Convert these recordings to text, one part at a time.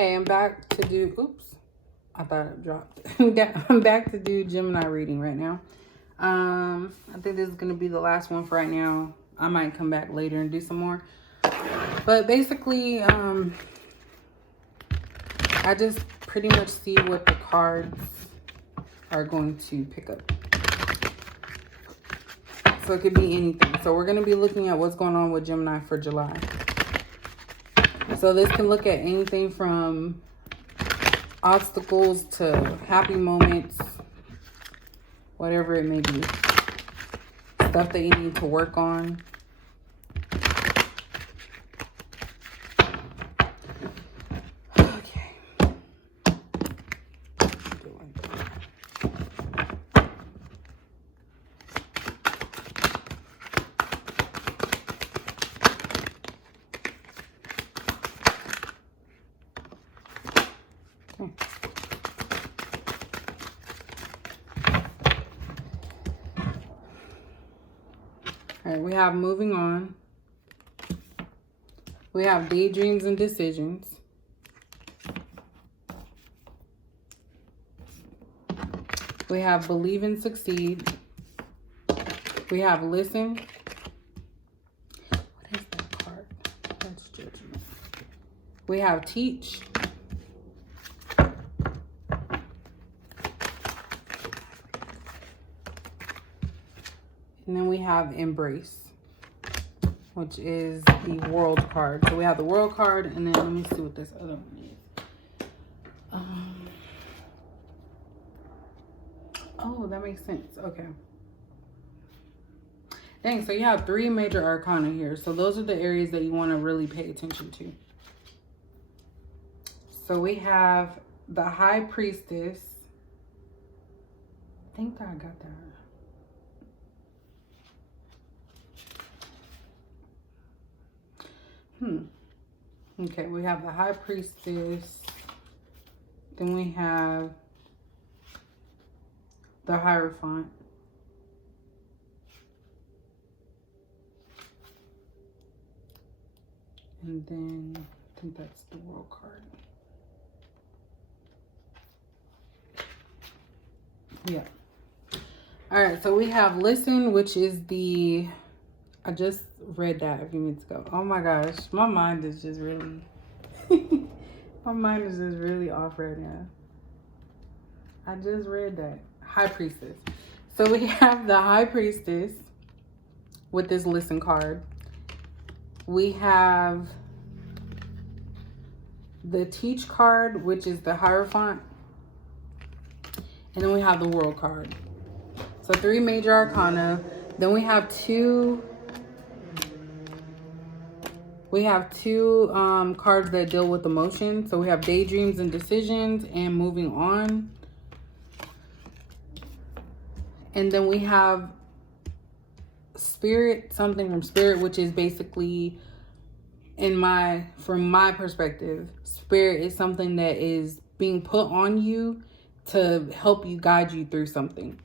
Hey, I'm back to do, oops, I thought it dropped. I'm back to do Gemini reading right now. I think this is going to be the last one for right now. I might come back later and do some more. But basically, I just pretty much see what the cards are going to pick up. So it could be anything. So we're going to be looking at what's going on with Gemini for July. So this can look at anything from obstacles to happy moments, whatever it may be. Stuff that you need to work on. Okay. All right, we have moving on. We have daydreams and decisions. We have believe and succeed. We have listen. What is that card? That's judgment. We have teach. And then we have embrace, which is the world card. So we have the world card, and then let me see what this other one is. Oh, that makes sense. Okay. Dang, so you have 3 major arcana here. So those are the areas that you want to really pay attention to. So we have the High Priestess. I think that I got that. Okay, we have the High Priestess. Then we have the Hierophant. And then I think that's the World card. Yeah. All right, so we have listen, which is the... I just read that a few minutes ago. Oh my gosh, my mind is just really... my mind is just really off right now. I just read that. High Priestess. So we have the High Priestess with this listen card. We have the Teach card, which is the Hierophant. And then we have the World card. So 3 major arcana. Then we have two cards that deal with emotion. So we have daydreams and decisions and moving on. And then we have spirit, something from spirit, which is basically, from my perspective, spirit is something that is being put on you to help you, guide you through something.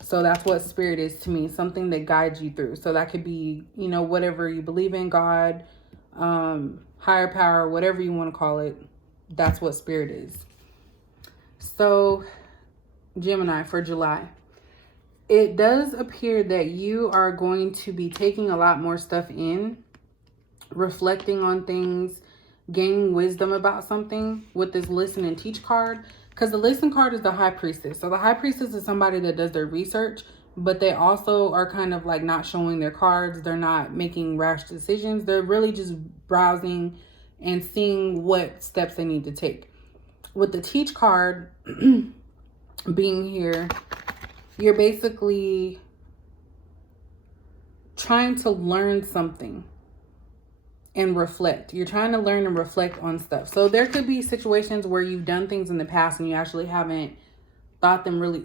So that's what spirit is to me, something that guides you through. So that could be, you know, whatever you believe in, God, higher power, whatever you want to call it. That's what spirit is. So Gemini for July. It does appear that you are going to be taking a lot more stuff in, reflecting on things, gaining wisdom about something with this listen and teach card. Because the listen card is the High Priestess. So the High Priestess is somebody that does their research, but they also are kind of like not showing their cards. They're not making rash decisions. They're really just browsing and seeing what steps they need to take. With the Teach card being here, you're basically trying to learn something and reflect. You're trying to learn and reflect on stuff. So there could be situations where you've done things in the past and you actually haven't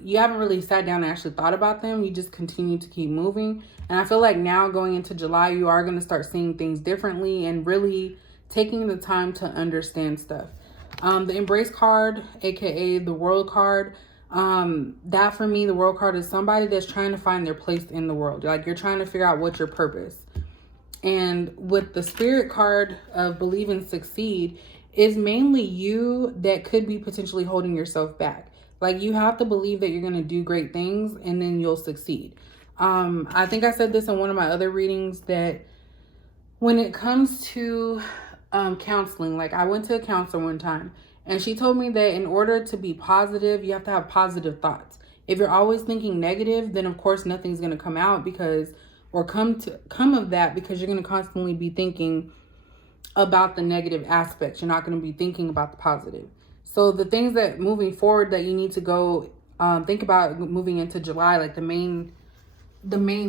you haven't really sat down and actually thought about them. You just continue to keep moving. And I feel like now going into July, you are going to start seeing things differently and really taking the time to understand stuff. The Embrace card, aka the World card, that for me, the World card is somebody that's trying to find their place in the world. Like you're trying to figure out what's your purpose. And with the Spirit card of Believe and Succeed, It's mainly you that could be potentially holding yourself back. Like, you have to believe that you're going to do great things and then you'll succeed. I think I said this in one of my other readings, that when it comes to counseling, like, I went to a counselor one time and she told me that in order to be positive, you have to have positive thoughts. If you're always thinking negative, then of course nothing's going to come out come of that, because you're going to constantly be thinking about the negative aspects. You're not going to be thinking about the positive. So the things that moving forward that you need to go think about moving into July, like the main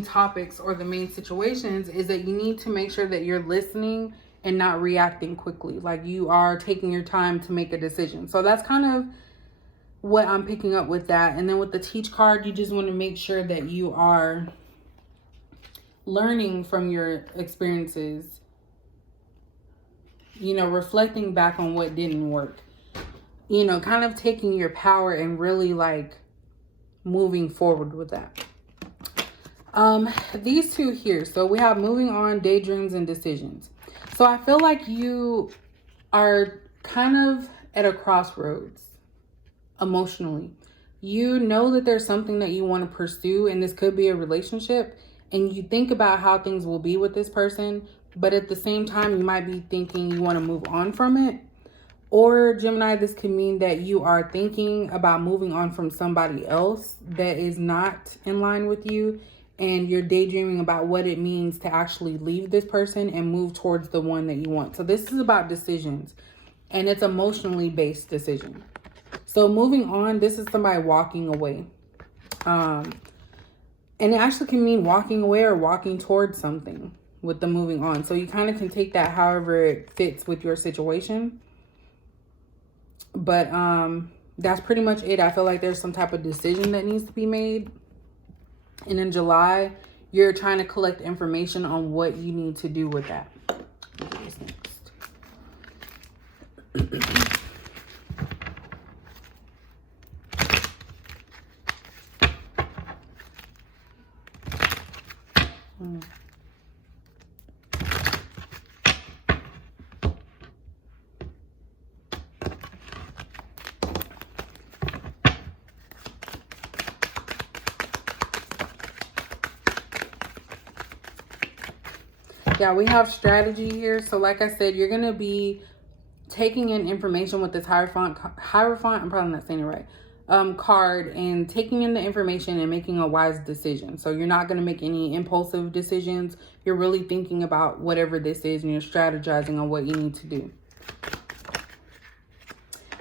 topics or the main situations, is that you need to make sure that you're listening and not reacting quickly. Like, you are taking your time to make a decision. So that's kind of what I'm picking up with that. And then with the teach card, you just want to make sure that you are learning from your experiences, reflecting back on what didn't work, kind of taking your power and really like moving forward with that. These two here. So we have moving on, daydreams, and decisions. So I feel like you are kind of at a crossroads emotionally. You know that there's something that you want to pursue, and this could be a relationship, and you think about how things will be with this person, but at the same time, you might be thinking you want to move on from it. Or Gemini, this could mean that you are thinking about moving on from somebody else that is not in line with you, and you're daydreaming about what it means to actually leave this person and move towards the one that you want. So this is about decisions, and it's emotionally based decision. So moving on, this is somebody walking away. And it actually can mean walking away or walking towards something with the moving on. So you kind of can take that however it fits with your situation. But that's pretty much it. I feel like there's some type of decision that needs to be made. And in July, you're trying to collect information on what you need to do with that. Yeah, we have strategy here. So like I said, you're going to be taking in information with this Hierophant, I'm probably not saying it right, card, and taking in the information and making a wise decision. So you're not going to make any impulsive decisions. You're really thinking about whatever this is, and you're strategizing on what you need to do.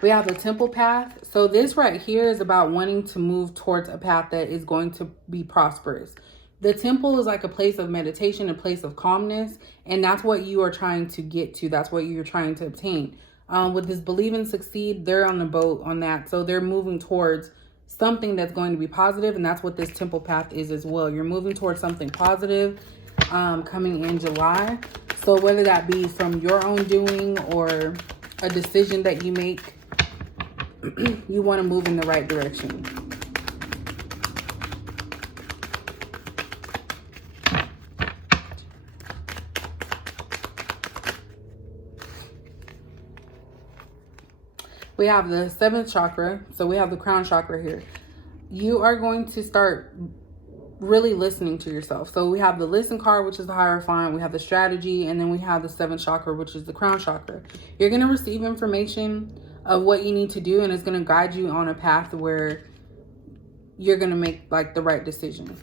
We have the Temple path. So this right here is about wanting to move towards a path that is going to be prosperous. The temple is like a place of meditation, a place of calmness, and that's what you are trying to get to. That's what you're trying to obtain. With this believe and succeed, they're on the boat on that. So they're moving towards something that's going to be positive, and that's what this temple path is as well. You're moving towards something positive coming in July. So whether that be from your own doing or a decision that you make, you want to move in the right direction. We have the 7th chakra. So we have the crown chakra here. You are going to start really listening to yourself. So we have the listen card, which is the Hierophant. We have the strategy, and then we have the 7th chakra, which is the crown chakra. You're going to receive information of what you need to do, and it's going to guide you on a path where you're going to make like the right decision.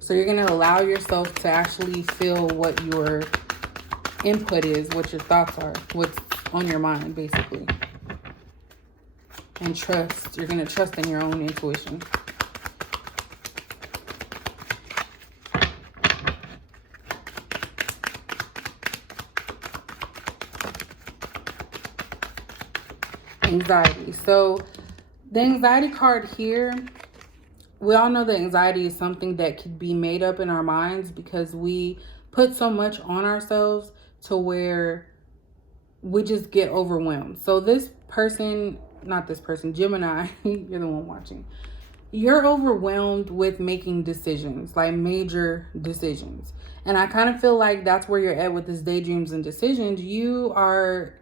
So you're going to allow yourself to actually feel what your input is, what your thoughts are, what's on your mind, basically. And trust. You're going to trust in your own intuition. Anxiety. So the anxiety card here, we all know that anxiety is something that could be made up in our minds because we put so much on ourselves to where we just get overwhelmed. So this person, not this person, Gemini, you're the one watching. You're overwhelmed with making decisions, like major decisions. And I kind of feel like that's where you're at with this daydreams and decisions. You are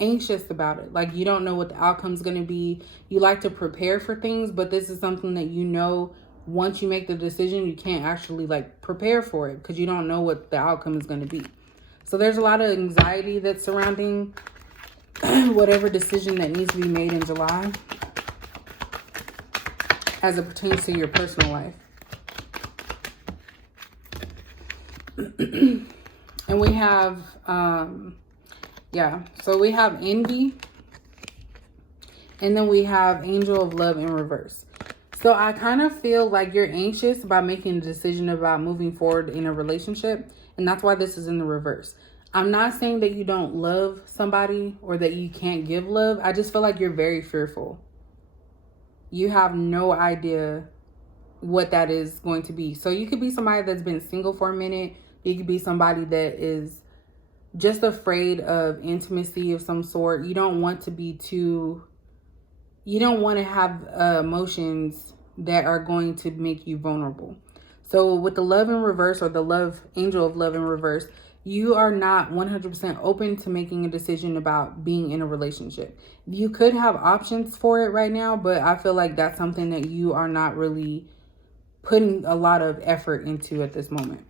anxious about it. Like, you don't know what the outcome's going to be. You like to prepare for things, but this is something that you know once you make the decision, you can't actually like prepare for it because you don't know what the outcome is going to be. So there's a lot of anxiety that's surrounding whatever decision that needs to be made in July as it pertains to your personal life. And we have, so we have envy. And then we have angel of love in reverse. So I kind of feel like you're anxious about making a decision about moving forward in a relationship. And that's why this is in the reverse. I'm not saying that you don't love somebody or that you can't give love. I just feel like you're very fearful. You have no idea what that is going to be. So you could be somebody that's been single for a minute. You could be somebody that is just afraid of intimacy of some sort. You don't want to be too... You don't want to have emotions that are going to make you vulnerable. So with the love in reverse, or the love angel of love in reverse, you are not 100% open to making a decision about being in a relationship. You could have options for it right now, but I feel like that's something that you are not really putting a lot of effort into at this moment.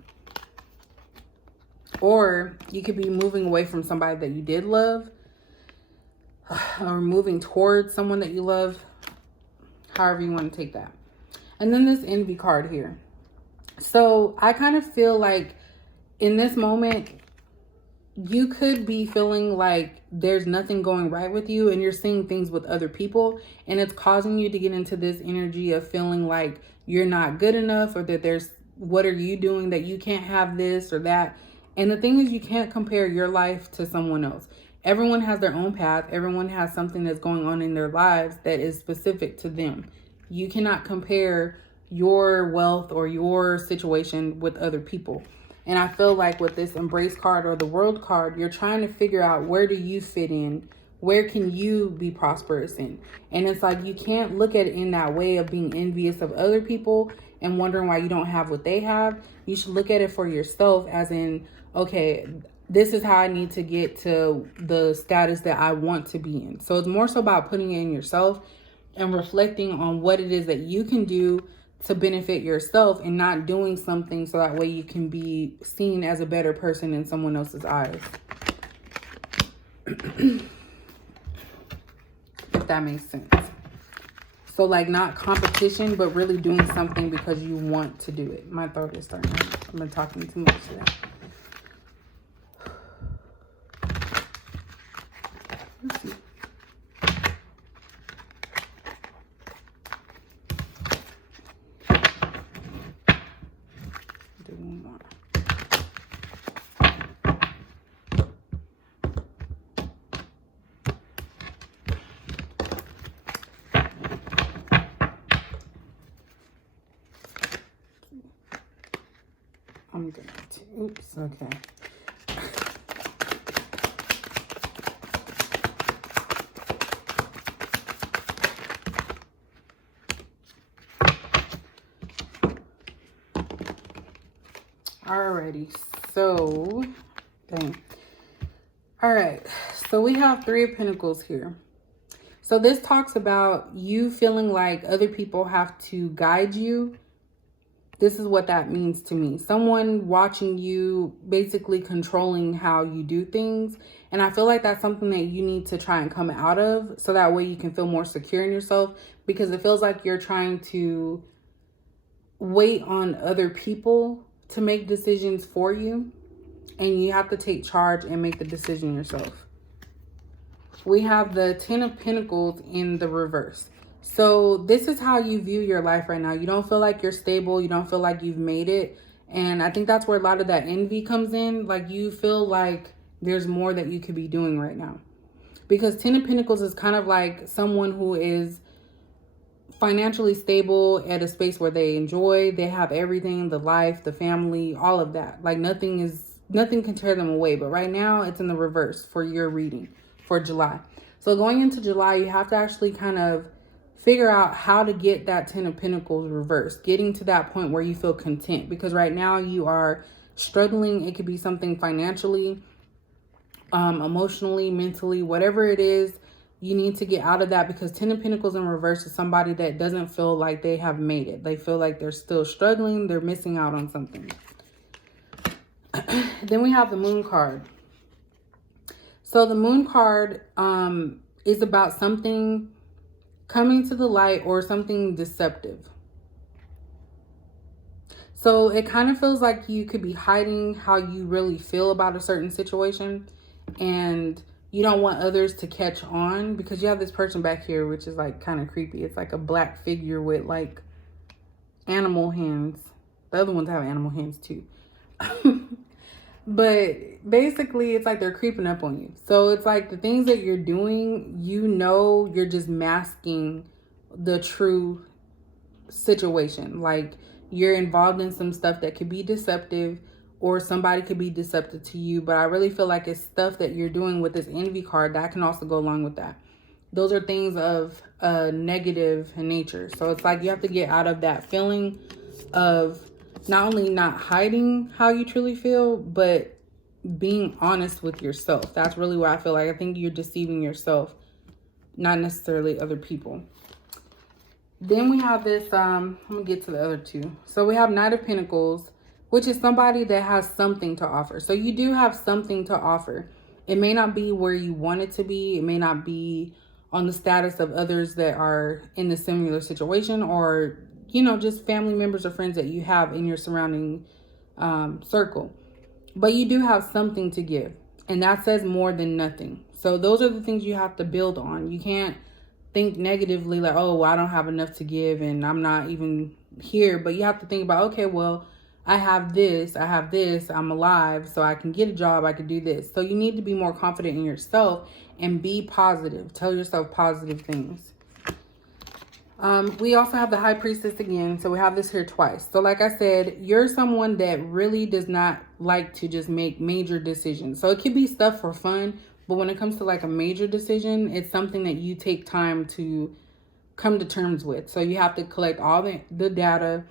Or you could be moving away from somebody that you did love, or moving towards someone that you love, however you want to take that. And then this envy card here. So I kind of feel like in this moment, you could be feeling like there's nothing going right with you and you're seeing things with other people, and it's causing you to get into this energy of feeling like you're not good enough, or that there's, what are you doing that you can't have this or that. And the thing is, you can't compare your life to someone else. Everyone has their own path. Everyone has something that's going on in their lives that is specific to them. You cannot compare your wealth or your situation with other people. And I feel like with this embrace card or the world card, you're trying to figure out, where do you fit in? Where can you be prosperous in? And it's like, you can't look at it in that way of being envious of other people and wondering why you don't have what they have. You should look at it for yourself, as in, okay, this is how I need to get to the status that I want to be in. So it's more so about putting it in yourself and reflecting on what it is that you can do to benefit yourself, and not doing something so that way you can be seen as a better person in someone else's eyes. If that makes sense. So like, not competition, but really doing something because you want to do it. My throat is starting to hurt. I've been talking too much today. Let's see. Do one more. I'm going to, oops, okay. Alrighty, so, dang. All right, so we have Three of Pentacles here. So this talks about you feeling like other people have to guide you. This is what that means to me. Someone watching you, basically controlling how you do things. And I feel like that's something that you need to try and come out of, so that way you can feel more secure in yourself, because it feels like you're trying to wait on other people to make decisions for you, and you have to take charge and make the decision yourself. We have the Ten of Pentacles in the reverse. So this is how you view your life right now. You don't feel like you're stable. You don't feel like you've made it. And I think that's where a lot of that envy comes in. Like, you feel like there's more that you could be doing right now. Because Ten of Pentacles is kind of like someone who is financially stable, at a space where they enjoy, they have everything, the life, the family, all of that. Like, nothing can tear them away. But right now it's in the reverse for your reading for July. So going into July, you have to actually kind of figure out how to get that Ten of Pentacles reversed, getting to that point where you feel content. Because right now you are struggling. It could be something financially, emotionally, mentally, whatever it is. You need to get out of that, because Ten of Pentacles in reverse is somebody that doesn't feel like they have made it. They feel like they're still struggling. They're missing out on something. Then we have the Moon card. So the Moon card is about something coming to the light or something deceptive. So it kind of feels like you could be hiding how you really feel about a certain situation, and you don't want others to catch on, because you have this person back here, which is like kind of creepy. It's like a black figure with like animal hands. The other ones have animal hands too. But basically, it's like they're creeping up on you. So it's like the things that you're doing, you know, you're just masking the true situation. Like, you're involved in some stuff that could be deceptive, or somebody could be deceptive to you. But I really feel like it's stuff that you're doing with this envy card that can also go along with that. Those are things of negative in nature. So it's like you have to get out of that feeling of not only not hiding how you truly feel, but being honest with yourself. That's really what I feel like. I think you're deceiving yourself, not necessarily other people. Then we have this, I'm going to get to the other two. So we have Knight of Pentacles, which is somebody that has something to offer. So you do have something to offer. It may not be where you want it to be. It may not be on the status of others that are in the similar situation, or, you know, just family members or friends that you have in your surrounding circle. But you do have something to give, and that says more than nothing. So those are the things you have to build on. You can't think negatively like, oh, well, I don't have enough to give and I'm not even here. But you have to think about, okay, well, I have this, I'm alive, so I can get a job, I can do this. So you need to be more confident in yourself and be positive. Tell yourself positive things. We also have the High Priestess again. So we have this here twice. So like I said, you're someone that really does not like to just make major decisions. So it could be stuff for fun, but when it comes to like a major decision, it's something that you take time to come to terms with. So you have to collect all the data.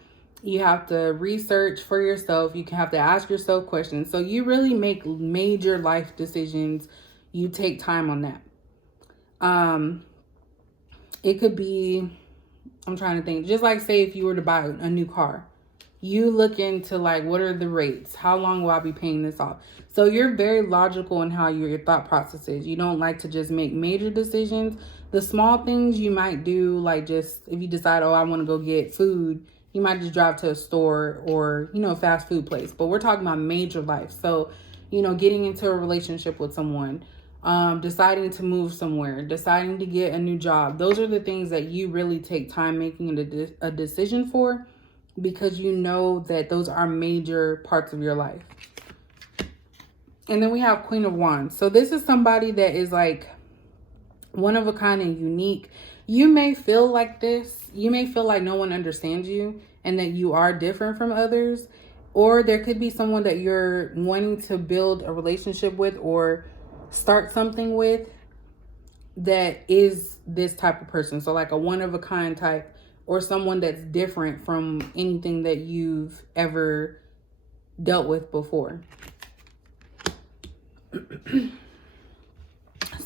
You have to research for yourself. You have to ask yourself questions. So you really make major life decisions. You take time on that. It could be, I'm trying to think, just like say if you were to buy a new car, you look into like, what are the rates? How long will I be paying this off? So you're very logical in how your thought process is. You don't like to just make major decisions. The small things you might do, like just if you decide, oh, I want to go get food, you might just drive to a store or, you know, fast food place. But we're talking about major life. So, you know, getting into a relationship with someone, deciding to move somewhere, deciding to get a new job. Those are the things that you really take time making a decision for, because you know that those are major parts of your life. And then we have Queen of Wands. So this is somebody that is like one of a kind and unique. You may feel like this. You may feel like no one understands you and that you are different from others. Or there could be someone that you're wanting to build a relationship with or start something with that is this type of person. So like a one of a kind type, or someone that's different from anything that you've ever dealt with before.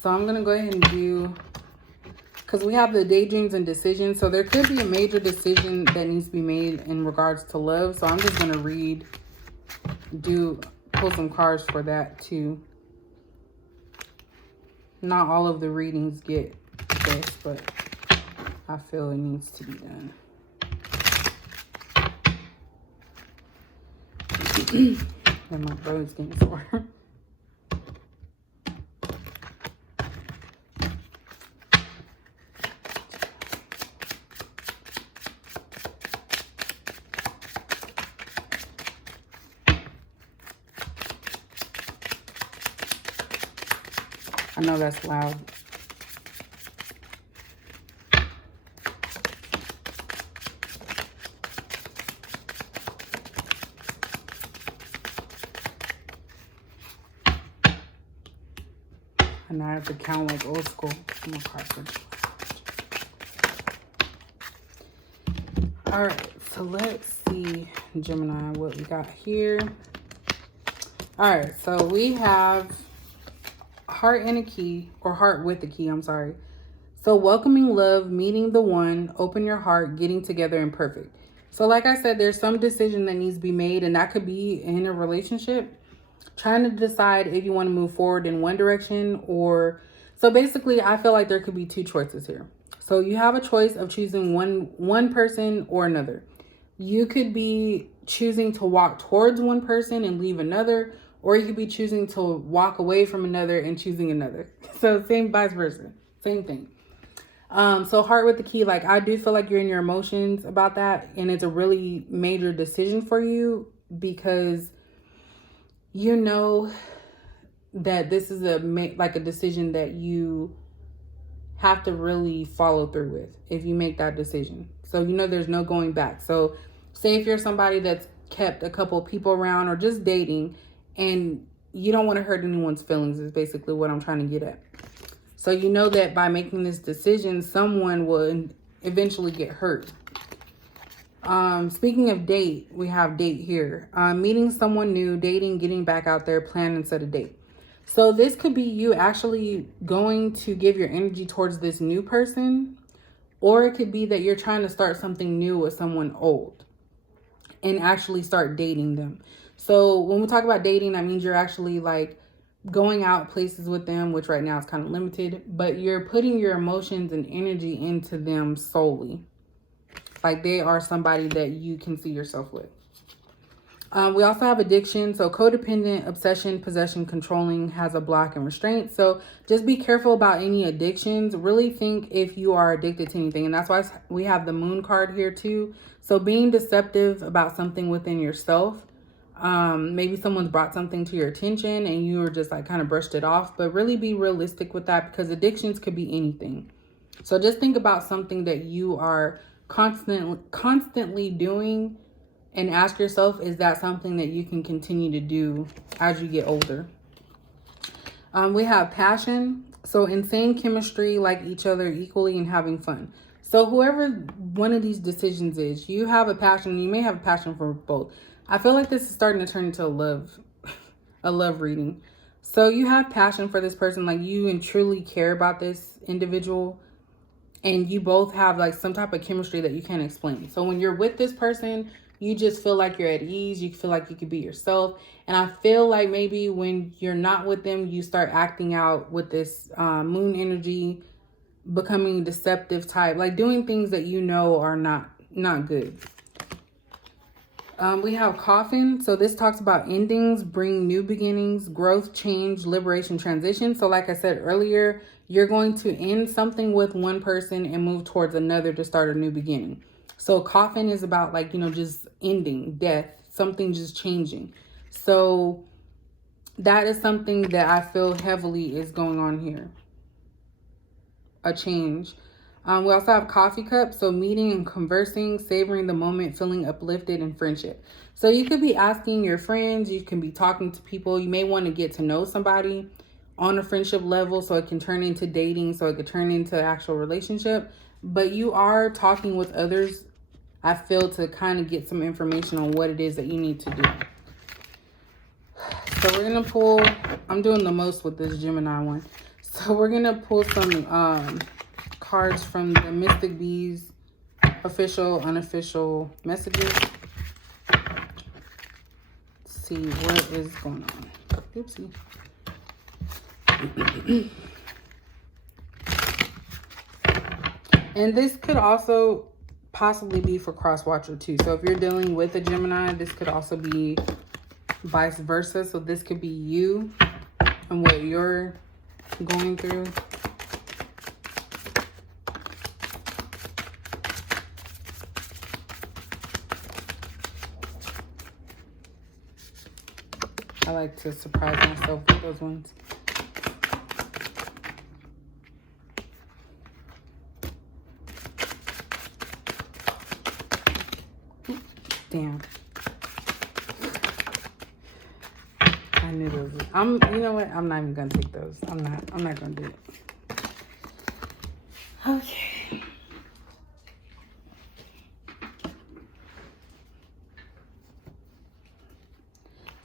So I'm going to go ahead and do, because we have the daydreams and decisions. So there could be a major decision that needs to be made in regards to love. So I'm just going to pull some cards for that too. Not all of the readings get this, but I feel it needs to be done. And my throat's getting sore. I know that's loud. And I have to count like old school. All right, so let's see, Gemini, what we got here. All right, so we have heart and a key, or heart with a key, I'm sorry. So welcoming love, meeting the one, open your heart, getting together, and perfect. So like I said, there's some decision that needs to be made, and that could be in a relationship, trying to decide if you want to move forward in one direction or... So basically, I feel like there could be two choices here. So you have a choice of choosing one person or another. You could be choosing to walk towards one person and leave another, or you could be choosing to walk away from another and choosing another. So same vice versa, same thing. So heart with the key, like I do feel like you're in your emotions about that, and it's a really major decision for you because you know that this is a decision that you have to really follow through with if you make that decision. So you know there's no going back. So say if you're somebody that's kept a couple of people around or just dating, and you don't want to hurt anyone's feelings is basically what I'm trying to get at. So you know that by making this decision, someone will eventually get hurt. Speaking of date, we have date here. Meeting someone new, dating, getting back out there, plan and set a date. So this could be you actually going to give your energy towards this new person, or it could be that you're trying to start something new with someone old and actually start dating them. So when we talk about dating, that means you're actually like going out places with them, which right now is kind of limited, but you're putting your emotions and energy into them solely. Like they are somebody that you can see yourself with. We also have addiction. So codependent, obsession, possession, controlling, has a block and restraint. So just be careful about any addictions. Really think if you are addicted to anything. And that's why we have the moon card here too. So being deceptive about something within yourself. Maybe someone's brought something to your attention and you were just like kind of brushed it off, but really be realistic with that because addictions could be anything. So just think about something that you are constantly doing and ask yourself, is that something that you can continue to do as you get older? We have passion. So insane chemistry, like each other equally and having fun. So whoever one of these decisions is, you have a passion. You may have a passion for both. I feel like this is starting to turn into a love reading. So you have passion for this person, like you and truly care about this individual, and you both have like some type of chemistry that you can't explain. So when you're with this person, you just feel like you're at ease. You feel like you could be yourself. And I feel like maybe when you're not with them, you start acting out with this moon energy, becoming deceptive type, like doing things that you know are not good. We have coffin. So this talks about endings, bring new beginnings, growth, change, liberation, transition. So like I said earlier, you're going to end something with one person and move towards another to start a new beginning. So coffin is about like, just ending, death, something just changing. So that is something that I feel heavily is going on here. A change. We also have coffee cup. So meeting and conversing, savoring the moment, feeling uplifted, and friendship. So you could be asking your friends, you can be talking to people. You may want to get to know somebody on a friendship level so it can turn into dating, so it could turn into actual relationship. But you are talking with others, I feel, to kind of get some information on what it is that you need to do. So we're going to pull, I'm doing the most with this Gemini one. So we're going to pull some cards from the Mystic Bees official, unofficial messages. Let's see what is going on. Oopsie. And this could also possibly be for cross watcher too. So if you're dealing with a Gemini, this could also be vice versa. So this could be you and what you're going through. I like to surprise myself with those ones. Damn. I knew those. You know what? I'm not even gonna take those. I'm not gonna do it. Okay.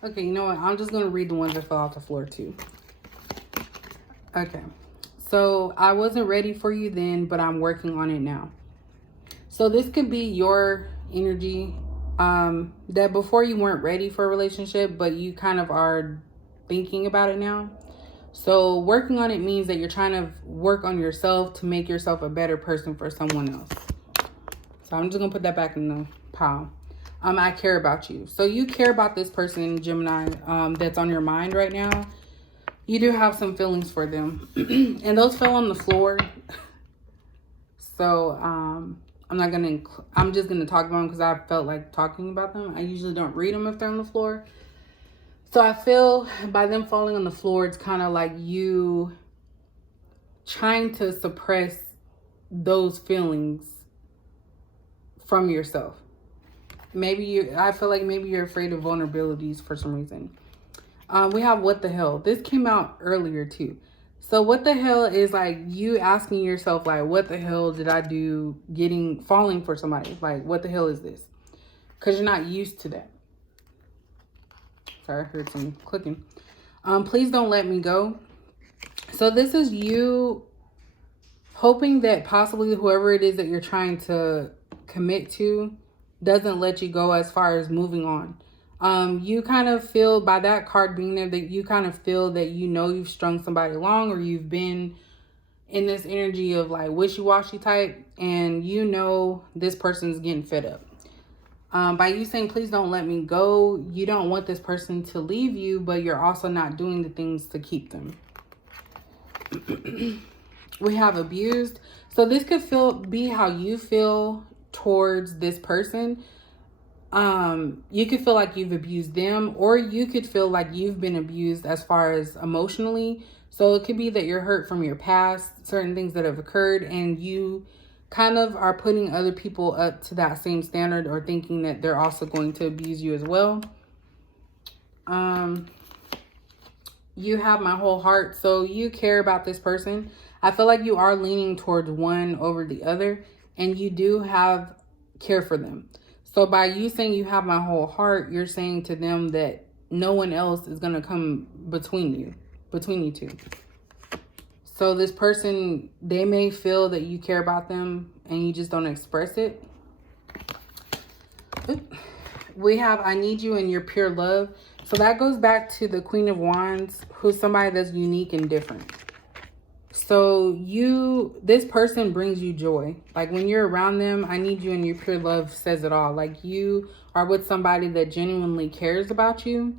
Okay, you know what? I'm just gonna read the ones that fell off the floor too. Okay. So I wasn't ready for you then, but I'm working on it now. So this could be your energy, that before you weren't ready for a relationship, but you kind of are thinking about it now. So working on it means that you're trying to work on yourself to make yourself a better person for someone else. So I'm just going to put that back in the pile. I care about you. So you care about this person, Gemini, that's on your mind right now. You do have some feelings for them. And those fell on the floor. So I'm just going to talk about them because I felt like talking about them. I usually don't read them if they're on the floor. So I feel by them falling on the floor, it's kind of like you trying to suppress those feelings from yourself. I feel like maybe you're afraid of vulnerabilities for some reason. We have what the hell. This came out earlier too. So what the hell is like you asking yourself, like, what the hell did I do falling for somebody? Like, what the hell is this? Because you're not used to that. Sorry, I heard some clicking. Please don't let me go. So this is you hoping that possibly whoever it is that you're trying to commit to doesn't let you go as far as moving on. You kind of feel by that card being there that you kind of feel that you've strung somebody along, or you've been in this energy of like wishy-washy type, and this person's getting fed up. By you saying, please don't let me go, you don't want this person to leave you, but you're also not doing the things to keep them. We have abused. So this could be how you feel towards this person. You could feel like you've abused them, or you could feel like you've been abused as far as emotionally. So it could be that you're hurt from your past, certain things that have occurred, and you kind of are putting other people up to that same standard, or thinking that they're also going to abuse you as well. You have my whole heart. So you care about this person. I feel like you are leaning towards one over the other, and you do have care for them. So by you saying you have my whole heart, you're saying to them that no one else is going to come between you two. So this person, they may feel that you care about them and you just don't express it. We have, I need you in your pure love. So that goes back to the Queen of Wands, who's somebody that's unique and different. So this person brings you joy. Like when you're around them, I need you in your pure love says it all. Like you are with somebody that genuinely cares about you.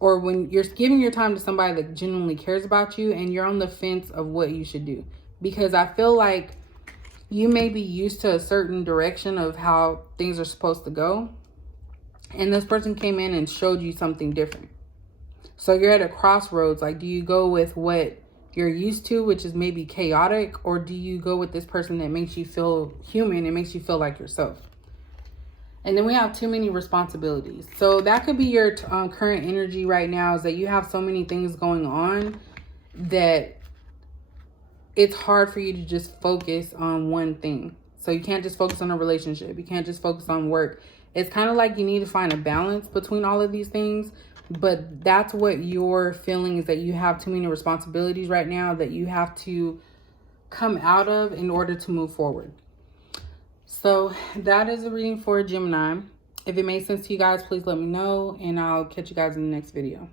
Or when you're giving your time to somebody that genuinely cares about you, and you're on the fence of what you should do. Because I feel like you may be used to a certain direction of how things are supposed to go. And this person came in and showed you something different. So you're at a crossroads. Like, do you go with what you're used to, which is maybe chaotic, or do you go with this person that makes you feel human and makes you feel like yourself? And then we have too many responsibilities. So that could be your current energy right now, is that you have so many things going on that it's hard for you to just focus on one thing. So you can't just focus on a relationship. You can't just focus on work. It's kind of like you need to find a balance between all of these things. But that's what you're feeling, is that you have too many responsibilities right now that you have to come out of in order to move forward. So that is a reading for Gemini. If it made sense to you guys, please let me know, and I'll catch you guys in the next video.